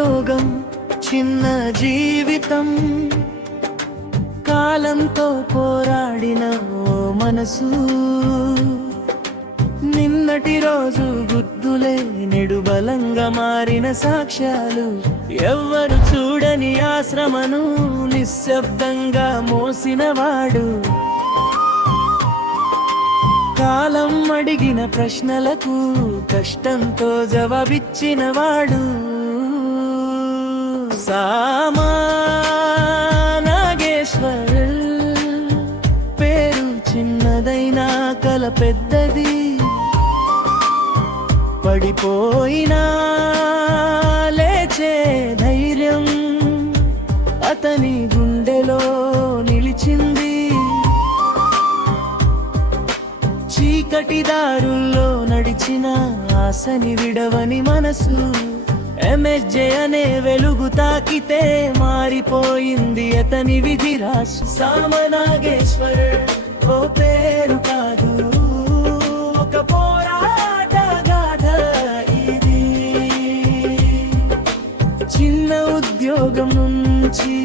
ఉద్యోగం చిన్న జీవితం కాలంతో పోరాడిన ఓ మనసు నిన్నటి రోజు గుర్తులే నెడు బలంగా మారిన సాక్ష్యాలు ఎవ్వరు చూడని ఆశ్రమను నిశ్శబ్దంగా మోసినవాడు కాలం అడిగిన ప్రశ్నలకు కష్టంతో జవాబిచ్చినవాడు సామా నాగేశ్వర్ పేరు చిన్నదైనా కల పెద్దది పడిపోయినా లేచే ధైర్యం అతని గుండెలో నిలిచింది చీకటి దారుల్లో నడిచిన ఆశని విడవని మనసు ఎంఎస్జే అనే వెలుగు తాకితే మారిపోయింది అతని విధి రాసు సామనాగేశ్వర్ ఓ పేరు కాదు ఒక పోరాట గాథ ఇది చిన్న ఉద్యోగం నుంచి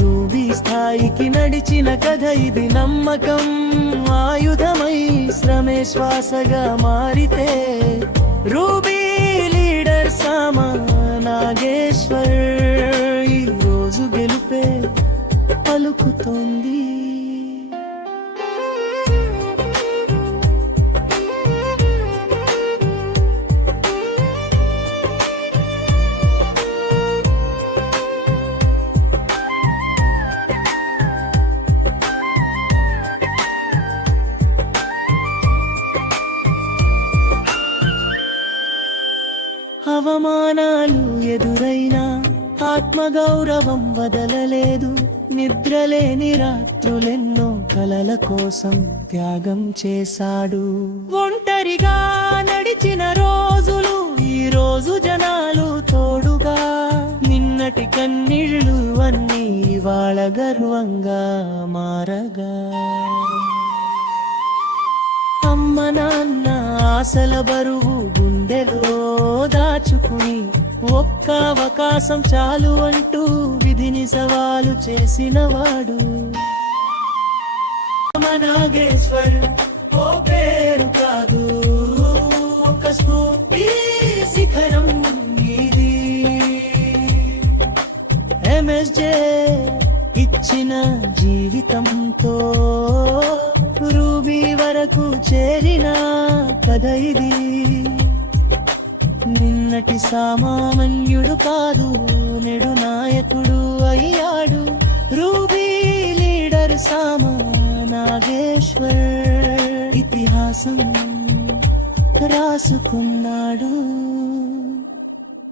రూబీ స్థాయికి నడిచిన కథ ఇది నమ్మకం ఆయుధమై శ్రమే శ్వాసగా మారితే రూబీ లీడర్ సామా నాగేశ్వర్ ఈ రోజు గెలుపే పలుకుతోంది అవమానాలు ఎదురైనా ఆత్మగౌరవం వదలలేదు నిద్రలేని రాత్రులెన్నో కలల కోసం త్యాగం చేశాడు ఒంటరిగా నడిచిన రోజులు ఈ రోజు జనాలు తోడుగా నిన్నటి కన్నీళ్లు అన్నీ ఇవాళ గర్వంగా మారగా అమ్మ నాన్న ఆశల బరువు గుండెలో దాచుకుని ఒక్క అవకాశం చాలు అంటూ విధిని సవాలు చేసినవాడు నాగేశ్వర్ ఓ పేరు కాదు ఒక స్ఫూర్తి శిఖరం ఇది ఎంఎస్జే ఇచ్చిన జీవితంతో రూబీ వరకు చేరిన కథ ఇది నిన్నటి సామాన్యుడు కాదు నెడు నాయకుడు అయ్యాడు రూబీ లీడర్ సామా నాగేశ్వర్ ఇతిహాసం రాసుకున్నాడు